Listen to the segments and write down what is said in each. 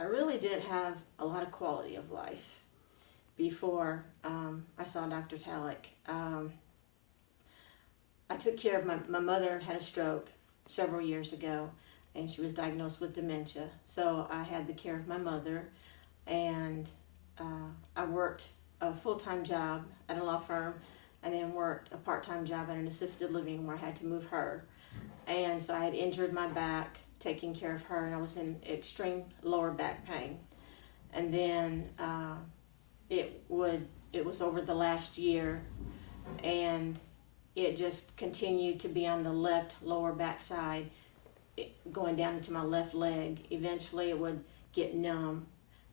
I really didn't have a lot of quality of life before I saw Dr. Talac. I took care of my mother had a stroke several years ago, and she was diagnosed with dementia. So I had the care of my mother, and I worked a full-time job at a law firm, and then worked a part-time job at an assisted living where I had to move her. And so I had injured my back taking care of her, and I was in extreme lower back pain. And then it was over the last year, and it just continued to be on the left lower back side, going down into my left leg. Eventually it would get numb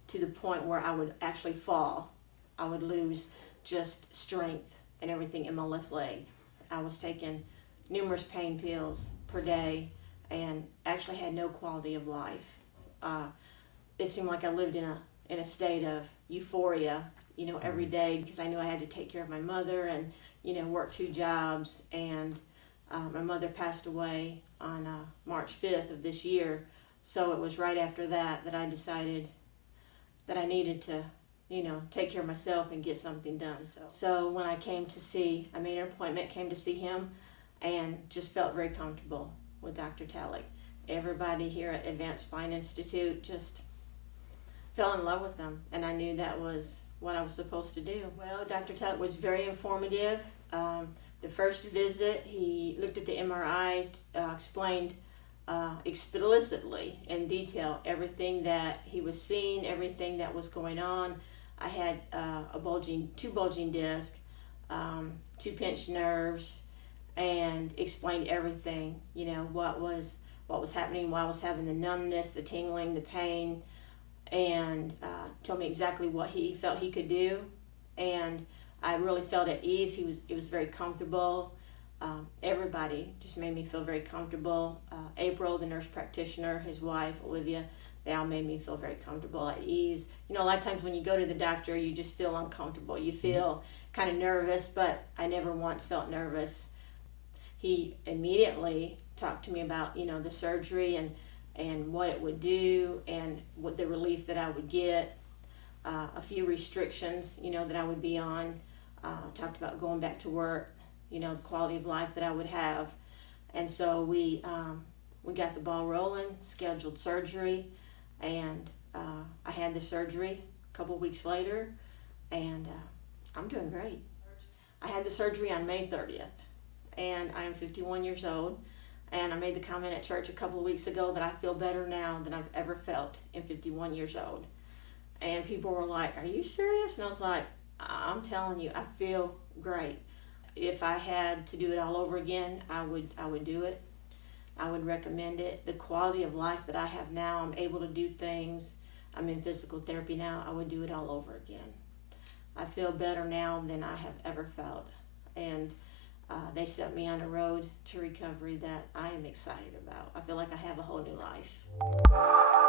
to the point where I would actually fall. I would lose just strength and everything in my left leg. I was taking numerous pain pills per day and actually had no quality of life. It seemed like I lived in a state of euphoria, every day, because I knew I had to take care of my mother and, work 2 jobs. And my mother passed away on March 5th of this year. So it was right after that I decided that I needed to, take care of myself and get something done. So when I made an appointment, came to see him, and just felt very comfortable with Dr. Talac. Everybody here at Advanced Spine Institute just fell in love with them, and I knew that was what I was supposed to do. Well, Dr. Talac was very informative. The first visit, he looked at the MRI, explained explicitly in detail everything that he was seeing, everything that was going on. I had 2 bulging discs, 2 pinched nerves, and explained everything, what was happening, why I was having the numbness, the tingling, the pain, and told me exactly what he felt he could do. And I really felt at ease. It was very comfortable. Everybody just made me feel very comfortable. April, the nurse practitioner, his wife, Olivia, they all made me feel very comfortable, at ease. A lot of times when you go to the doctor, you just feel uncomfortable. You feel kind of nervous, but I never once felt nervous. He immediately talked to me about, the surgery and what it would do and what the relief that I would get, a few restrictions, that I would be on. Talked about going back to work, the quality of life that I would have. And so we got the ball rolling, scheduled surgery, and I had the surgery a couple weeks later, and I'm doing great. I had the surgery on May 30th, and I am 51 years old, and I made the comment at church a couple of weeks ago that I feel better now than I've ever felt in 51 years old. And people were like, "Are you serious?" And I was like, "I'm telling you, I feel great. If I had to do it all over again, I would do it. I would recommend it. The quality of life that I have now, I'm able to do things. I'm in physical therapy now. I would do it all over again. I feel better now than I have ever felt." And they set me on a road to recovery that I am excited about. I feel like I have a whole new life.